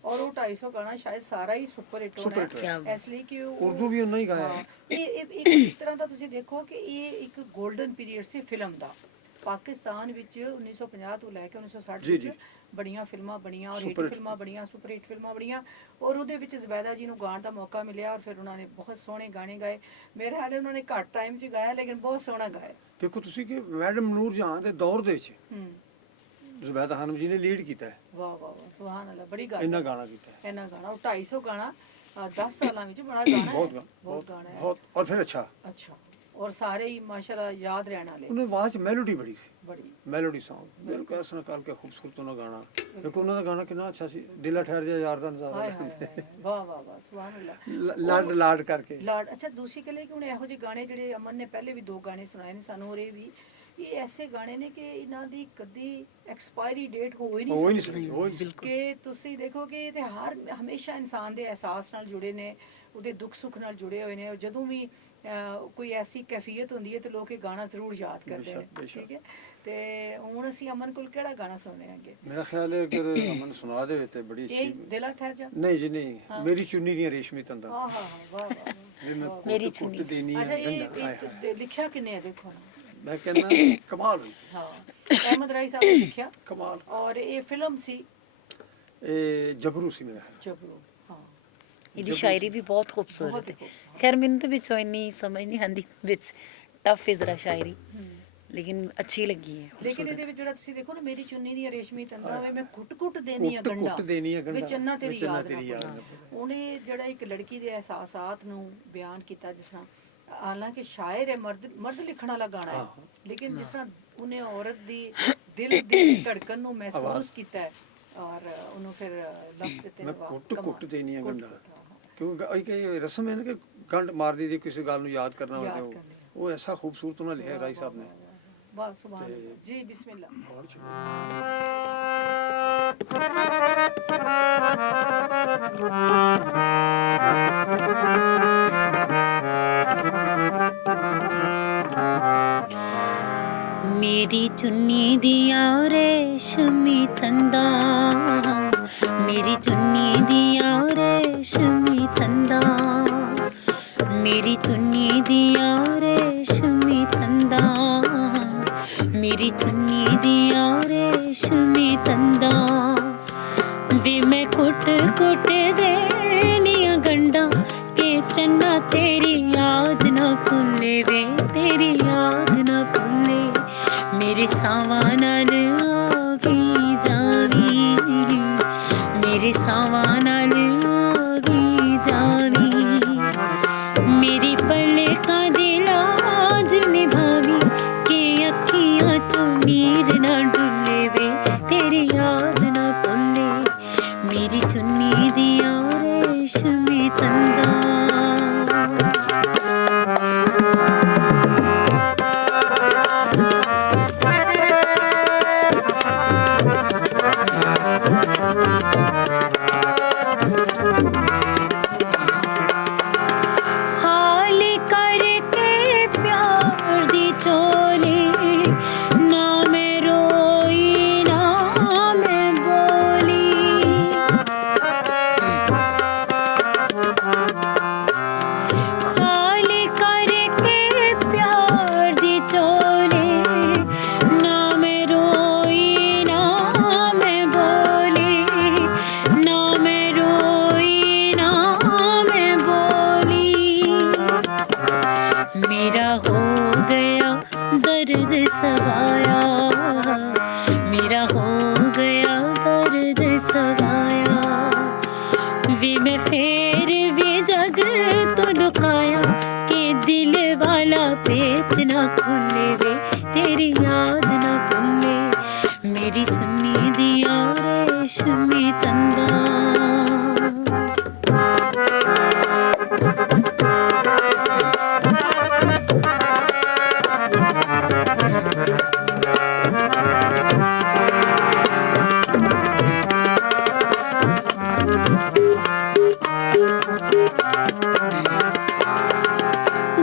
ਔਰ ਉਹ 250 ਗਾਣਾ ਸ਼ਾਇਦ ਸਾਰਾ ਹੀ ਸੁਪਰ ਹਿੱਟ ਸੁਪਰ ਹੋਣਾ ਹਿੱਟ ਕਿਆ ਹੈ, ਇਸ ਲਈ ਕਿ ਉਹ ਉਰਦੂ ਵੀ ਉਹਨਾਂ ਹੀ ਗਾਇਆ ਹਾਂ, ਹੈ। ਇਹ ਇੱਕ ਤਰ੍ਹਾਂ ਦਾ ਤੁਸੀਂ ਦੇਖੋ ਕਿ ਇਹ ਇੱਕ 골ਡਨ ਪੀਰੀਅਡ ਸੀ ਫਿਲਮ ਦਾ। ਪਾਕਿਸਤਾਨ ਵਿੱਚ 1950 ਤੋਂ ਲੈ ਕੇ 1960 ਜੀ, ਵਿੱਚ ਜੀ। ਬੜੀਆਂ ਫਿਲਮਾਂ ਬਣੀਆਂ ਔਰ ਹਿੱਟ ਸੁਪਰ ਹਿੱਟ ਫਿਲਮਾਂ ਬਣੀਆਂ, ਸੁਪਰ ਹਿੱਟ ਫਿਲਮਾਂ ਬਣੀਆਂ, ਔਰ ਉਹਦੇ ਵਿੱਚ ਜ਼ੁਬੈਦਾ ਜੀ ਨੂੰ ਗਾਣ ਦਾ ਮੌਕਾ ਮਿਲਿਆ ਔਰ ਫਿਰ ਉਹਨਾਂ ਨੇ ਬਹੁਤ ਸੋਹਣੇ ਗਾਣੇ ਗਾਏ। ਮੇਰੇ ਹਾਲੇ ਉਹਨਾਂ ਨੇ ਘੱਟ ਟਾਈਮ 'ਚ ਗਾਇਆ ਲੇਕਿਨ ਬਹੁਤ ਸੋਹਣਾ ਗਾਇਆ। ਦੇਖੋ ਤੁਸੀਂ ਕਿ ਮੈਡਮ ਨੂਰ ਜਹਾਂ ਦੇ ਦੌਰ ਦੇ ਵਿੱਚ ਹੂੰ, ਜ਼ੁਬੈਦਾ ਖਾਨਮ ਜੀ ਨੇ ਲੀਡ ਕੀਤਾ ਹੈ, ਵਾਹ ਵਾਹ ਵਾਹ, ਸੁਭਾਨ ਅੱਲਾਹ, ਬੜੀ ਗੱਲ ਇੰਨਾ ਗਾਣਾ ਕੀਤਾ ਹੈ, ਇੰਨਾ ਗਾਣਾ, ਉਹ 250 ਗਾਣਾ 10 ਸਾਲਾਂ ਵਿੱਚ ਬੜਾ ਗਾਣਾ ਹੈ, ਬਹੁਤ ਬਹੁਤ ਗਾਣਾ ਹੈ। ਬਹੁਤ ਔਰ ਫਿਰ ਅੱਛਾ ਅੱਛਾ, ਔਰ ਸਾਰੇ ਹੀ ਮਾਸ਼ਾਅੱਲਾ ਯਾਦ ਰਹਿਣ ਵਾਲੇ, ਉਹਨੇ ਆਵਾਜ਼ 'ਚ ਮੈਲੋਡੀ ਬੜੀ ਸੀ, ਬੜੀ ਮੈਲੋਡੀ ਸੌਂਗ ਬਿਲਕੁਲ ਇਸ ਨਾਲ ਕਰਕੇ ਖੂਬਸੂਰਤ ਉਹਨਾਂ ਗਾਣਾ। ਦੇਖੋ ਉਹਨਾਂ ਦਾ ਗਾਣਾ ਕਿੰਨਾ ਅੱਛਾ ਸੀ, ਦਿਲ ਠਹਿਰ ਜਾ ਯਾਰ ਦਾ ਹਾਏ ਨਜ਼ਾਰਾ ਹਾਏ ਹਾਏ, ਵਾਹ ਵਾਹ ਵਾਹ, ਸੁਭਾਨ ਅੱਲਾਹ। ਲਾਡ ਲਾਡ ਕਰਕੇ। ਲਾਡ, ਅੱਛਾ ਦੂਸਰੀ ਗੱਲ ਇਹ ਕਿ ਹੁਣ ਇਹੋ ਜਿਹੇ ਗਾਣੇ ਜਿਹੜੇ ਅਮਨ ਨੇ ਪਹਿਲੇ ਵੀ 2 ਗਾਣੇ ਸੁਣਾਏ ਨੇ ਸਾਨੂੰ, ਔਰ ਇਹ ਐਸੇ ਗਾਣੇ ਨੇ ਕਿ ਇਹਨਾਂ ਦੀ ਕਦੀ ਐਕਸਪਾਇਰੀ ਡੇਟ ਹੋ ਹੀ ਉਹ ਹੀ ਨਹੀਂ ਨਹੀਂ ਸਕਦੀ ਸਕਦੀ, ਉਹ ਹੀ ਕਿ ਤੁਸੀਂ ਦੇਖੋ ਕਿ ਇਹ ਤੇ ਹਮੇਸ਼ਾ ਇਨਸਾਨ ਦੇ ਅਹਿਸਾਸ ਨਾਲ ਜੁੜੇ ਨੇ, ਉਹਦੇ ਦੁੱਖ ਸੁੱਖ ਨਾਲ ਜੁੜੇ ਹੋਏ ਨੇ, ਔਰ ਜਦੋਂ ਵੀ ਕੋਈ ਐਸੀ ਕੈਫੀਅਤ ਹੁੰਦੀ ਹੈ ਤੇ ਲੋਕ ਇਹ ਗਾਣਾ ਜ਼ਰੂਰ ਯਾਦ ਕਰਦੇ ਨੇ, ਬੇਸ਼ੱਕ, ਬੇਸ਼ੱਕ। ਠੀਕ ਹੈ। ਤੇ ਹੁਣ ਅਸੀਂ ਅਮਨ ਕੋਲ ਕਿਹੜਾ ਗਾਣਾ ਸੁਣਨੇ ਆਂਗੇ? ਮੇਰਾ ਖਿਆਲ ਹੈ ਕਿ ਅਮਨ ਸੁਣਾ ਦੇਵੇ ਤੇ ਬੜੀ ਇਹ ਅੱਛੀ। ਦਿਲਾ ਠਹਿਰ ਜਾ। ਨਹੀਂ ਜੀ ਨਹੀਂ, ਮੇਰੀ ਚੁੰਨੀ ਦੀਆਂ ਰੇਸ਼ਮੀ ਤੰਦਾਂ। ਹਾਂ ਹਾਂ ਵਾਹ ਵਾਹ ਜੇ ਮੈਂ ਮੇਰੀ ਕੁੱਟ ਚੁੰਨੀ। ਦੇਣੀ ਅੱਛਾ, ਹੈ ਗੰਢਾ, ਹਾਏ ਹਾਏ। ਇਹ ਲਿਖਿਆ ਕਿੰਨੇ ਹੈ ਦੇਖੋ ਨਾ। ਮੈਂ ਕਹਿੰਦਾ ਕਮਾਲ ਹੋਈ, ਹਾਂ, ਅਹਿਮਦ ਰਾਈ ਸਾਹਿਬ ਨੇ ਲਿਖਿਆ ਕਮਾਲ। ਔਰ ਇਹ ਫਿਲਮ ਸੀ ਇਹ ਜਬਰੂ ਸੀ ਮੇਰਾ ਖਿਆਲ। ਜਬਰੂ। ਹਾਂ, ਇਹਦੀ ਸ਼ਾਇਰੀ ਵੀ ਬਹੁਤ ਬਹੁਤ ਖੂਬਸੂਰਤ ਹੀ ਹੈ। ਖੈਰ ਮੈਨੂੰ ਤਾਂ ਵਿੱਚੋਂ ਇੰਨੀ ਸਮਝ ਨਹੀਂ ਆਉਂਦੀ, ਵਿੱਚ ਟਫ ਹੈ ਜ਼ਰਾ ਸ਼ਾਇਰੀ, ਹੂੰ। ਲੇਕਿਨ ਅੱਛੀ ਲੱਗੀ ਹੈ, ਲੇਕਿਨ ਖੂਬਸੂਰਤ। ਇਹਦੇ ਵਿੱਚ ਜਿਹੜਾ ਤੁਸੀਂ ਦੇਖੋ ਨਾ, ਮੇਰੀ ਚੁੰਨੀ ਦੀਆਂ ਰੇਸ਼ਮੀ ਤੰਦਾਂ ਹੋਵੇ, ਮੈਂ ਕੁੱਟ ਦੇਣੀ ਆ ਕੁੱਟ ਗੰਢਾ, ਕੁੱਟ ਦੇਣੀ ਹੈ ਗੰਢਾ, ਵਿੱਚ ਅੰਨਾ ਤੇਰੀ ਵਿੱਚ ਅੰਨਾ ਯਾਦ ਤੇਰੀ ਯਾਦ ਨਾ ਨਾ ਭੁੱਲਾਂ। ਉਹਨੇ ਜਿਹੜਾ ਇੱਕ ਲੜਕੀ ਦੇ ਅਹਿਸਾਸਾਤ ਨੂੰ ਬਿਆਨ ਕੀਤਾ, ਜਿਸ ਤਰ੍ਹਾਂ ਹਾਲਾਂਕਿ ਸ਼ਾਇਰ ਹੈ, ਮਰਦ ਲਿਖਣ ਵਾਲਾ ਗਾਣਾ ਹੈ, ਹਾਂ। ਲੇਕਿਨ ਜਿਸ ਤਰ੍ਹਾਂ ਉਹਨੇ ਔਰਤ ਦੀ ਦਿਲ ਦੀ ਧੜਕਣ ਨੂੰ ਮਹਿਸੂਸ ਆਵਾਜ਼। ਕੀਤਾ ਹੈ ਔਰ ਉਹਨੂੰ ਫਿਰ ਲਫ਼ਜ਼ ਦਿੱਤੇ। ਮੈਂ ਵਾਹ, ਕੁੱਟ ਕਮਾਲ। ਕੁੱਟ ਦੇਣੀ ਹੈ ਕੁੱਟ ਗੰਢਾ। ਕੁੱਟ, ਹਾਂ, ਹਾਂ। ਕਿਉਂਕਿ ਇਹ ਰਸਮ ਹੈ ਨਾ ਕਿ ਗੰਢ ਮਾਰਦੀ ਦੀ ਕਿਸੇ ਗੱਲ ਨੂੰ ਯਾਦ ਕਰਨਾ ਯਾਦ ਹੋਵੇ, ਕਰਨੀ। ਉਹ ਐਸਾ ਖੂਬਸੂਰਤ ਉਹਨਾਂ ਲਿਖਿਆ ਰਾਈ ਸਾਹਿਬ ਨੇ। ਵਾਹ, ਸੁਭਾਨ ਅੱਲਾਹ ਜੀ, ਬਿਸਮਿल्लाह। ਬਹੁਤ ਅੱਛਾ। मेरी चुन्नी दिया रेशमी तंदा, मेरी चुन्नी दिया रेशमी तंदा, मेरी चुन्नी दिया रेशमी तंदा, मेरी चुन्नी दिया रेशमी तंदा, वे मैं कुट कुट देनिया गंडा के चन्ना तेरी याद न भुले, वे तेरी याद न भुले, मेरे सावा नाल आवी जावी, मेरे सावा नाल आवी जावी, मेरी पलकां दी लाज निभावी, के अखियां चों नीर ना डुले, वे तेरी याद ना भुले, मेरी चुन्नी दिया रेशमी तंदा। खाली करके प्यार दी चोली, ना मैं रोई ना मैं बोली, खाली करके प्यार दी चोली, ना मैं रोई ना मैं बोली, ना मैं रोई ना मैं बोली, मेरा हो गया दर्द सवाया, मेरा हो गया दर्द सवाया, वे मैं फेर भी जग तो लुकाया, के दिल वाला पेट ना खुले, वे तेरी याद ना भुले, मेरी चुन्नी दिया रेशमी तंदा।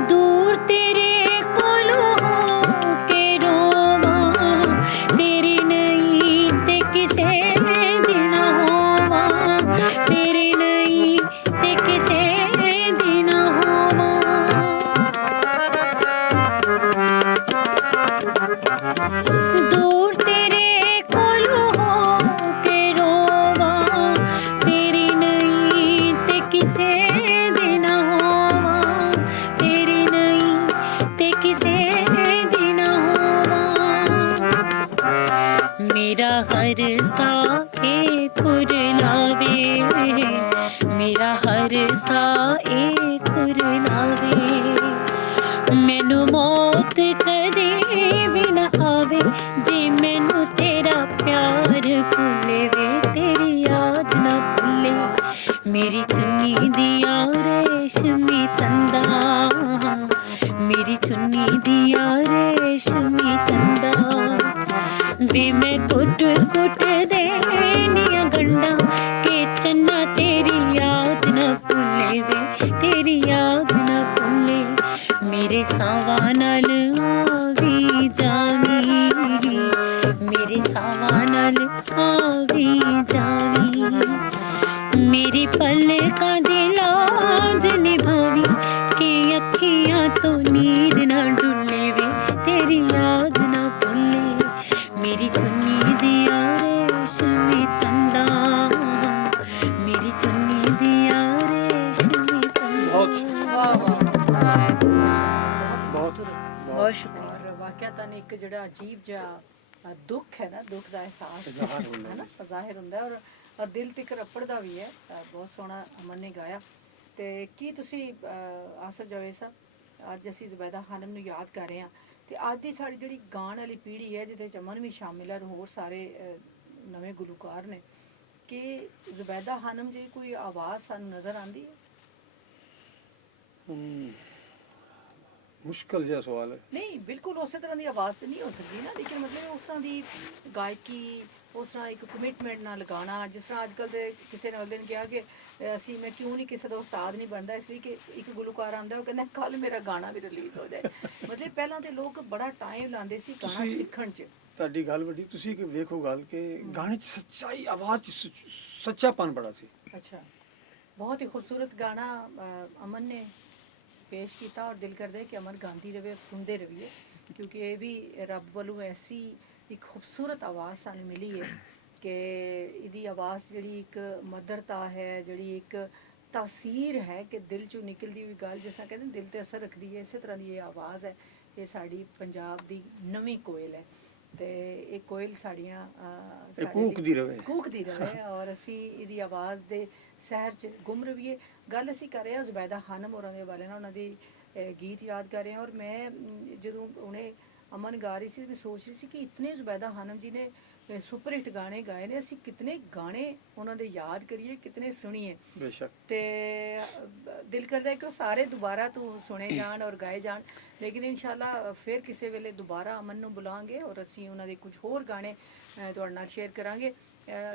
दूर तेरे कोलों हो के रोवां, तेरी नहीं ते किसे दिन होवां, तेरी नहीं ते किसे दिन होवां, दूर तेरे कोलों हो के रोवां, तेरी नहीं ते किसे दिन होवां, तेरी नहीं ते किसे दिन होवां, मेरा हर सा एक कुरलावे, मेरा हर सा एक कुरलावे, मैनू मौत कदे भी न आवे, जे मैनू तेरा प्यार भुले, वे तेरी याद न भुले, मेरी चुन्नी दिया रेशमी तंदा, मेरी चुन्नी दिया रेशमी तंदा, वे मैं कुट कुट देनिया गंडा, के चन्ना तेरी याद न भुले, वे तेरी याद न भुले, आवी जावी मेरी पलकां दी लाज निभावी कि अखियां तो नीर ना डुले वे तेरी याद ना भुले मेरी चुन्नी दिया रेशमी तंदा मेरी चुन्नी दिया रेशमी तंदा बहुत वाह वाह बहुत बहुत शुक्रिया और वाकयातन एक ਜਿਹੜਾ ਅਜੀਬ ਜਿਹਾ ਦੁੱਖ ਹੈ ਨਾ ਦੁੱਖ ਦਾ ਅਹਿਸਾਸ ਜ਼ਾਹਿਰ ਹੁੰਦਾ ਹੈ ਨਾ ਜ਼ਾਹਿਰ ਹੁੰਦਾ ਹੈ ਔਰ ਦਿਲ ਤੱਕ ਰੱਪੜਦਾ ਵੀ ਹੈ ਬਹੁਤ ਸੋਹਣਾ ਅਮਨ ਨੇ ਗਾਇਆ ਤੇ ਕੀ ਤੁਸੀਂ ਆਸਫ ਜਾਵੇਦ ਸਾਹਿਬ ਅੱਜ ਅਸੀਂ ਜ਼ੁਬੈਦਾ ਖਾਨਮ ਨੂੰ ਯਾਦ ਕਰ ਰਹੇ ਹਾਂ ਤੇ ਅੱਜ ਦੀ ਸਾਡੀ ਜਿਹੜੀ ਗਾਣ ਵਾਲੀ ਪੀੜ੍ਹੀ ਹੈ ਜਿਹਦੇ ਚ ਅਮਨ ਵੀ ਸ਼ਾਮਿਲ ਹੈ ਹੋਰ ਸਾਰੇ ਨਵੇਂ ਗੁਲੂਕਾਰ ਨੇ ਕਿ ਜ਼ੁਬੈਦਾ ਖਾਨਮ ਜੀ ਕੋਈ ਆਵਾਜ਼ ਸਾਨੂੰ ਨਜ਼ਰ ਆਉਂਦੀ ਹੈ ਮੁਸ਼ਕਲ ਜਿਹਾ ਸਵਾਲ ਹੈ ਨਹੀਂ ਬਿਲਕੁਲ ਉਸੇ ਤਰ੍ਹਾਂ ਦੀ ਆਵਾਜ਼ ਤੇ ਨਹੀਂ ਹੋ ਸਕਦੀ ਨਾ ਲੇਕਿਨ ਮਤਲਬ ਉਸ ਤਰ੍ਹਾਂ ਦੀ ਗਾਇਕੀ ਉਸ ਤਰ੍ਹਾਂ ਇੱਕ ਕਮਿਟਮੈਂਟ ਨਾਲ ਗਾਣਾ ਜਿਸ ਤਰ੍ਹਾਂ ਅੱਜ ਕੱਲ੍ਹ ਦੇ ਕਿਸੇ ਨੇ ਉਹਦੇ ਨੇ ਕਿਹਾ ਕਿ ਅਸੀਂ ਮੈਂ ਕਿਉਂ ਨਹੀਂ ਕਿਸੇ ਦਾ ਉਸਤਾਦ ਨਹੀਂ ਬਣਦਾ ਇਸ ਲਈ ਕਿ ਇੱਕ ਗੁਲੂਕਾਰ ਆਉਂਦਾ ਉਹ ਕਹਿੰਦਾ ਕੱਲ ਮੇਰਾ ਗਾਣਾ ਵੀ ਰਿਲੀਜ਼ ਹੋ ਜਾਏ ਮਤਲਬ ਪਹਿਲਾਂ ਤੇ ਲੋਕ ਬੜਾ ਟਾਈਮ ਲਾਉਂਦੇ ਸੀ ਗਾਣਾ ਤੁਸੀਂ- ਸਿੱਖਣ 'ਚ ਤੁਹਾਡੀ ਗੱਲ ਵੱਡੀ ਤੁਸੀਂ ਕਿ ਵੇਖੋ ਗੱਲ ਕਿ ਗਾਣੇ 'ਚ ਸੱਚਾਈ ਆਵਾਜ਼ 'ਚ ਸੱਚਾਪਨ ਬੜਾ ਸੀ ਅੱਛਾ ਬਹੁਤ ਹੀ ਖੂਬਸੂਰਤ ਗਾਣਾ ਅਮਨ ਨੇ ਪੇਸ਼ ਕੀਤਾ ਔਰ ਦਿਲ ਕਰਦਾ ਹੈ ਕਿ ਅਮਨ ਗਾਉਂਦੀ ਰਹੇ ਔਰ ਸੁਣਦੇ ਰਹੀਏ ਕਿਉਂਕਿ ਇਹ ਵੀ ਰੱਬ ਵੱਲੋਂ ਐਸੀ ਇੱਕ ਖੂਬਸੂਰਤ ਆਵਾਜ਼ ਸਾਨੂੰ ਮਿਲੀ ਹੈ ਕਿ ਇਹਦੀ ਆਵਾਜ਼ ਜਿਹੜੀ ਇੱਕ ਮਧੁਰਤਾ ਹੈ ਜਿਹੜੀ ਇੱਕ ਤਾਸੀਰ ਹੈ ਕਿ ਦਿਲ 'ਚੋਂ ਨਿਕਲਦੀ ਹੋਈ ਗੱਲ ਜਿਸ ਤਰ੍ਹਾਂ ਕਹਿੰਦੇ ਦਿਲ ਤੇ ਅਸਰ ਰੱਖਦੀ ਹੈ ਇਸੇ ਤਰ੍ਹਾਂ ਦੀ ਇਹ ਆਵਾਜ਼ ਹੈ ਇਹ ਸਾਡੀ ਪੰਜਾਬ ਦੀ ਨਵੀਂ ਕੋਇਲ ਹੈ ਤੇ ਇਹ ਕੋਇਲ ਸਾਡੀਆਂ ਇਹ ਕੂਕਦੀ ਰਵੇ ਕੂਕਦੀ ਰਵੇ ਔਰ ਅਸੀਂ ਇਹਦੀ ਆਵਾਜ਼ ਦੇ ਸਹਿਰ 'ਚ ਗੁੰਮ ਰਹੀਏ ਗੱਲ ਅਸੀਂ ਕਰ ਰਹੇ ਹਾਂ ਜ਼ੁਬੈਦਾ ਖਾਨਮ ਹੋਰਾਂ ਦੇ ਬਾਰੇ ਨਾਲ ਉਹਨਾਂ ਦੀ ਗੀਤ ਯਾਦ ਕਰ ਰਹੇ ਹਾਂ ਔਰ ਮੈਂ ਜਦੋਂ ਉਹਨੇ ਅਮਨ ਗਾ ਰਹੀ ਸੀ ਮੈਂ ਸੋਚ ਰਹੀ ਸੀ ਕਿ ਇਤਨੇ ਜ਼ੁਬੈਦਾ ਖਾਨਮ ਜੀ ਨੇ ਸੁਪਰ ਹਿੱਟ ਗਾਣੇ ਗਾਏ ਨੇ ਅਸੀਂ ਕਿਤਨੇ ਗਾਣੇ ਉਹਨਾਂ ਦੇ ਯਾਦ ਕਰੀਏ ਕਿਤਨੇ ਸੁਣੀਏ ਬੇਸ਼ੱਕ ਤੇ ਦਿਲ ਕਰਦਾ ਹੈ ਕਿ ਉਹ ਸਾਰੇ ਦੁਬਾਰਾ ਤੋਂ ਸੁਣੇ ਜਾਣ ਔਰ ਗਾਏ ਜਾਣ ਲੇਕਿਨ ਇਨਸ਼ਾਅੱਲਾ ਫਿਰ ਕਿਸੇ ਵੇਲੇ ਦੁਬਾਰਾ ਅਮਨ ਨੂੰ ਬੁਲਾਵਾਂਗੇ ਔਰ ਅਸੀਂ ਉਹਨਾਂ ਦੇ ਕੁਝ ਹੋਰ ਗਾਣੇ ਤੁਹਾਡੇ ਨਾਲ ਸ਼ੇਅਰ ਕਰਾਂਗੇ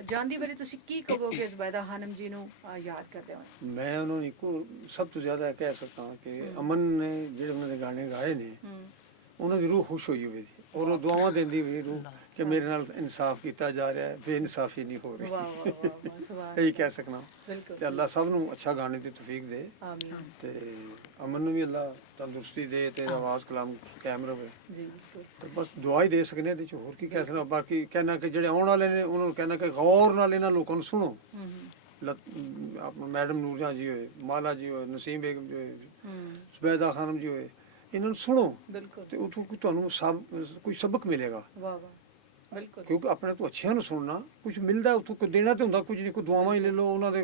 ਜਾਣਦੀ ਵੇਲੇ ਤੁਸੀਂ ਕੀ ਕਹੋਗੇ ਜ਼ੁਬੈਦਾ ਖਾਨਮ ਜੀ ਨੂੰ ਯਾਦ ਕਰਦੇ ਹੋ ਮੈਂ ਉਹਨਾਂ ਨੂੰ ਇੱਕੋ ਸਭ ਤੋਂ ਜ਼ਿਆਦਾ ਕਹਿ ਸਕਦਾ ਹਾਂ ਕਿ ਅਮਨ ਨੇ ਜਿਹੜੇ ਉਹਨਾਂ ਦੇ ਗਾਣੇ ਗਾਏ ਨੇ ਉਹਨਾਂ ਦੀ ਰੂਹ ਖੁਸ਼ ਹੋਈ ਹੋਈ ਸੀ ਔਰ ਉਹ ਦੁਆਵਾਂ ਦਿੰਦੀ ਹੋਈ ਰੂਹ ਕਿ ਮੇਰੇ ਨਾਲ ਇਨਸਾਫ ਕੀਤਾ ਜਾ ਰਿਹਾ ਹੈ ਬੇਇਨਸਾਫੀ ਨਹੀਂ ਹੋ ਰਹੀ ਵਾਹ ਵਾਹ ਵਾਹ ਸੁਭਾਨ ਇਹੀ ਕਹਿ ਸਕਣਾ ਬਿਲਕੁਲ ਤੇ ਅੱਲਾਹ ਸਭ ਨੂੰ ਅੱਛਾ ਗਾਣੇ ਦੀ ਤੌਫੀਕ ਦੇ ਆਮੀਨ ਤੇ ਅਮਨ ਨੂੰ ਵੀ ਅੱਲਾਹ ਤੰਦਰੁਸਤੀ ਦੇ ਤੇ ਆਵਾਜ਼ ਕਲਾਮ ਕਾਇਮ ਰਵੇ ਜੀ ਬਿਲਕੁਲ ਤੇ ਬਸ ਦੁਆ ਹੀ ਦੇ ਸਕਨੇ ਇਹਦੇ ਚ ਹੋਰ ਕੀ ਕਹਿ ਸਕਣਾ ਬਾਕੀ ਕਹਿਣਾ ਕਿ ਜਿਹੜੇ ਆਉਣ ਵਾਲੇ ਨੇ ਉਹਨਾਂ ਨੂੰ ਕਹਿਣਾ ਕਿ ਗੌਰ ਨਾਲ ਇਹਨਾਂ ਲੋਕਾਂ ਨੂੰ ਸੁਣੋ ਆਪਣਾ ਮੈਡਮ ਨੂਰਜਹਾਂ ਜੀ ਹੋਏ ਮਾਲਾ ਜੀ ਹੋਏ ਨਸੀਮ ਬੇਗਮ ਜੀ ਹੋਏ ਜ਼ੁਬੈਦਾ ਖਾਨਮ ਜੀ ਹੋਏ ਇਹਨਾਂ ਨੂੰ ਸੁਣੋ ਬਿਲਕੁਲ ਤੇ ਉਥੋਂ ਤੁਹਾਨੂੰ ਕੋਈ ਸਬਕ ਮਿਲੇਗਾ ਵਾਹ ਵਾਹ ਬਿਲਕੁਲ ਕਿਉਂਕਿ ਆਪਣੇ ਤੋਂ ਅੱਛਿਆਂ ਨੂੰ ਸੁਣਨਾ ਕੁਝ ਮਿਲਦਾ ਉਥੋਂ ਕੋਈ ਦੇਣਾ ਤੇ ਹੁੰਦਾ ਕੁਝ ਨਹੀਂ ਕੋਈ ਦੁਆਵਾਂ ਹੀ ਲੈ ਲਓ ਉਹਨਾਂ ਦੇ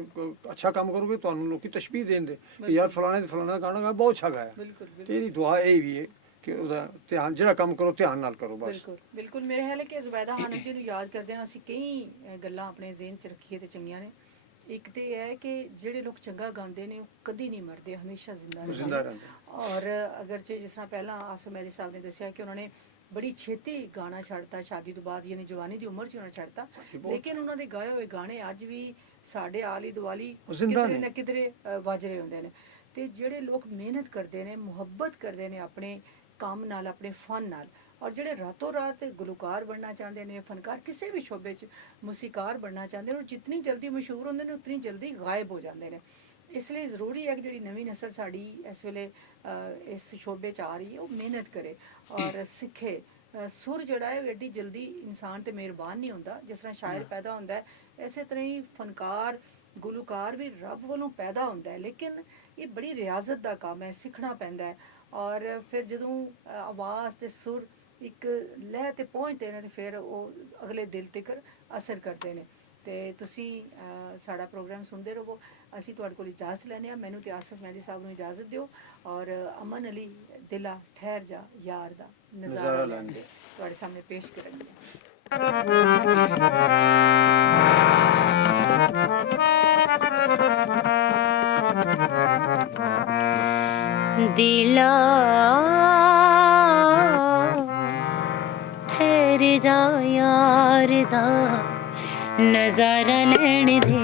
ਅੱਛਾ ਕੰਮ ਕਰੋਗੇ ਤੁਹਾਨੂੰ ਲੋਕੀ ਤਸ਼ਬੀਹ ਦੇਣਦੇ ਕਿ ਯਾਰ ਫਲਾਣੇ ਦੇ ਫਲਾਣਾ ਗਾਣਾ ਗਾ ਬਹੁਤ ਅੱਛਾ ਗਾਇਆ ਬਿਲਕੁਲ ਤੇ ਇਹਦੀ ਦੁਆ ਇਹ ਵੀ ਹੈ ਕਿ ਉਹਦਾ ਧਿਆਨ ਜਿਹੜਾ ਕੰਮ ਕਰੋ ਧਿਆਨ ਨਾਲ ਕਰੋ ਬਸ ਬਿਲਕੁਲ ਬਿਲਕੁਲ ਮੇਰੇ ਖਿਆਲ ਹੈ ਕਿ ਜ਼ੁਬੈਦਾ ਖਾਨਮ ਜੀ ਨੂੰ ਯਾਦ ਕਰਦੇ ਹਾਂ ਅਸੀਂ ਕਈ ਗੱਲਾਂ ਆਪਣੇ ਜ਼ਿਹਨ 'ਚ ਰੱਖੀਏ ਤੇ ਚੰਗੀਆਂ ਨੇ ਇੱਕ ਤੇ ਇਹ ਹੈ ਕਿ ਜਿਹੜੇ ਲੋਕ ਚੰਗਾ ਗਾਉਂਦੇ ਨੇ ਉਹ ਕਦੀ ਨਹੀਂ ਮਰਦੇ ਹਮੇਸ਼ਾ ਜ਼ਿੰਦਾ ਰਹਿੰਦੇ ਔਰ ਅਗਰਚੇ ਜਿਸ ਤਰ੍ਹਾਂ ਪਹਿਲਾਂ ਆਸਫ ਮਹਿਦੀ ਸਾਹਿਬ ਨੇ ਦੱਸਿਆ ਕਿ ਉਹਨਾਂ ਨੇ ਬੜੀ ਛੇਤੀ ਗਾਣਾ ਛੱਡਤਾ ਸ਼ਾਦੀ ਤੋਂ ਬਾਅਦ ਯਾਨੀ ਜਵਾਨੀ ਦੀ ਉਮਰ 'ਚ ਉਹਨਾਂ ਛੱਡਤਾ ਲੇਕਿਨ ਉਹਨਾਂ ਦੇ ਗਾਏ ਹੋਏ ਗਾਣੇ ਅੱਜ ਵੀ ਸਾਡੇ ਆਲੀ ਦੁਆਲੀ ਕਿਧਰੇ ਨਾ ਕਿਧਰੇ ਵੱਜ ਰਹੇ ਹੁੰਦੇ ਨੇ ਤੇ ਜਿਹੜੇ ਲੋਕ ਮਿਹਨਤ ਕਰਦੇ ਨੇ ਮੁਹੱਬਤ ਕਰਦੇ ਨੇ ਆਪਣੇ ਕੰਮ ਨਾਲ ਆਪਣੇ ਫਨ ਨਾਲ ਔਰ ਜਿਹੜੇ ਰਾਤੋਂ ਰਾਤ ਗੁਲੂਕਾਰ ਬਣਨਾ ਚਾਹੁੰਦੇ ਨੇ ਫਨਕਾਰ ਕਿਸੇ ਵੀ ਸ਼ੋਬੇ 'ਚ ਮੂਸੀਕਾਰ ਬਣਨਾ ਚਾਹੁੰਦੇ ਨੇ ਉਹ ਜਿੰਨੀ ਜਲਦੀ ਮਸ਼ਹੂਰ ਹੁੰਦੇ ਨੇ ਉਤਨੀ ਜਲਦੀ ਗਾਇਬ ਹੋ ਜਾਂਦੇ ਨੇ ਇਸ ਲਈ ਜ਼ਰੂਰੀ ਹੈ ਕਿ ਜਿਹੜੀ ਨਵੀਂ ਨਸਲ ਸਾਡੀ ਇਸ ਵੇਲੇ ਇਸ ਸ਼ੋਬੇ 'ਚ ਆ ਰਹੀ ਹੈ ਉਹ ਮਿਹਨਤ ਕਰੇ ਔਰ ਸਿੱਖੇ ਸੁਰ ਜਿਹੜਾ ਹੈ ਐਡੀ ਜਲਦੀ ਇਨਸਾਨ ਤੇ ਮਿਹਰਬਾਨ ਨਹੀਂ ਹੁੰਦਾ ਜਿਸ ਤਰ੍ਹਾਂ ਸ਼ਾਇਰ ਪੈਦਾ ਹੁੰਦਾ ਹੈ ਇਸੇ ਤਰ੍ਹਾਂ ਹੀ ਫਨਕਾਰ ਗੁਲੂਕਾਰ ਵੀ ਰੱਬ ਵੱਲੋਂ ਪੈਦਾ ਹੁੰਦਾ ਹੈ ਲੇਕਿਨ ਇਹ ਬੜੀ ਰਿਆਜ਼ਤ ਦਾ ਕੰਮ ਹੈ ਸਿੱਖਣਾ ਪੈਂਦਾ ਹੈ ਔਰ ਫਿਰ ਜਦੋਂ ਆਵਾਜ਼ ਤੇ ਸੁਰ ਇੱਕ ਲਹਿ ਤੇ ਪਹੁੰਚਦੇ ਨੇ ਤੇ ਫਿਰ ਉਹ ਅਗਲੇ ਦਿਲ ਤੱਕ ਅਸਰ ਕਰਦੇ ਨੇ ਤੇ ਤੁਸੀਂ ਸਾਡਾ ਪ੍ਰੋਗਰਾਮ ਸੁਣਦੇ ਰਹੋ ਅਸੀਂ ਤੁਹਾਡੇ ਕੋਲ ਇਜਾਜ਼ਤ ਲੈਂਦੇ ਹਾਂ ਮੈਨੂੰ ਤੇ ਆਸਫ ਮਹਿਦੀ ਸਾਹਿਬ ਨੂੰ ਇਜਾਜ਼ਤ ਦਿਓ ਔਰ ਅਮਨ ਅਲੀ ਦਿਲਾ ਠਹਿਰ ਜਾ ਯਾਰ ਦਾ ਨਜ਼ਾਰਾ ਲੈਂਦੇ ਤੁਹਾਡੇ ਸਾਹਮਣੇ ਪੇਸ਼ ਕਰਾਂਗੇ दिला ठहर जा यार दा नजारा लैण दे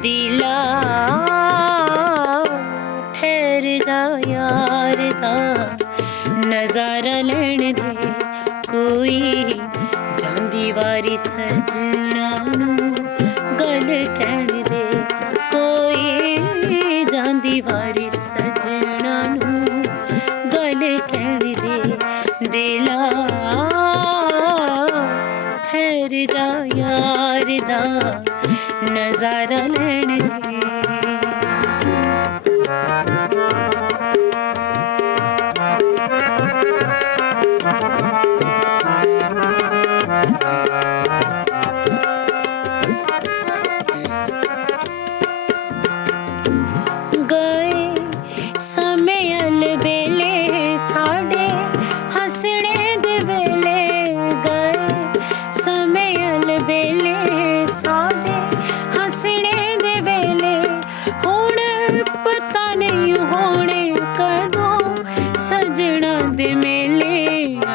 दिला ठहर जा यार दा नजारा लैण दे ਵਾਰੀ ਸਜਣਾ ਨੂੰ ਗੱਲ ਕਹਿਣ ਦੇ, ਕੋਈ ਜਾਂਦੀ ਵਾਰੀ ਸਜਣਾ ਨੂੰ ਗੱਲ ਕਹਿਣ ਦੇ, ਦਿਲਾ ਠਹਿਰ ਜਾ ਯਾਰ ਦਾ ਨਜ਼ਾਰਾ ਲੈਣ ਦੇ। ਗਏ ਸਮੇਂ ਅਲਬੇਲੇ ਸਾਡੇ ਹੱਸਣੇ ਦੇ ਵੇਲੇ, ਗਏ ਸਮੇਂ ਅਲਬੇਲੇ ਸਾਡੇ ਹੱਸਣੇ ਦੇ ਵੇਲੇ, ਹੁਣ ਪਤਾ ਨਹੀਂ ਹੋਣੇ ਕਦੋਂ ਸਜਣਾ ਦੇ ਮੇਲੇ।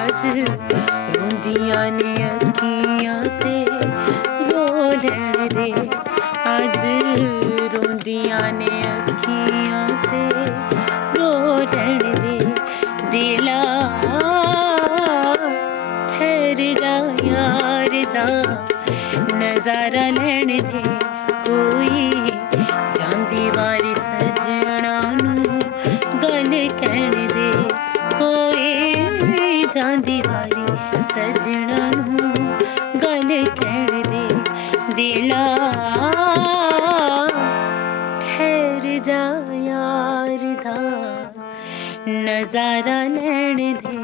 ਅੱਜ ਰੋਂਦੀਆਂ ਨੇ ਅੱਖੀਆਂ ਤੇ ਰੋ ਲੈਣ ਦੇ, ਅੱਜ ਰੋਂਦੀਆਂ ਨੇ ਅੱਖੀਆਂ ਤੇ ਰੋ ਲੈਣ ਦੇ, ਦਿਲਾ ਠਹਿਰ ਜਾ ਯਾਰ ਦਾ ਨਜ਼ਾਰਾ ਲੈਣ ਦੇ, ਕੋਈ ਜਾਂਦੀ ਵਾਰੀ ਸਜਣਾ ਨੂੰ ਗੱਲ ਕਹਿਣ ਦੇ, ਕੋਈ ਜਾਂਦੀ ਵਾਰੀ ਸਜਣਾ ਨੂੰ ਗੱਲ ਕਹਿਣ ਦੇ, ਦਿਲਾ ਠਹਿਰ ਜਾ ਯਾਰ ਦਾ ਨਜ਼ਾਰਾ ਲੈਣ ਦੇ।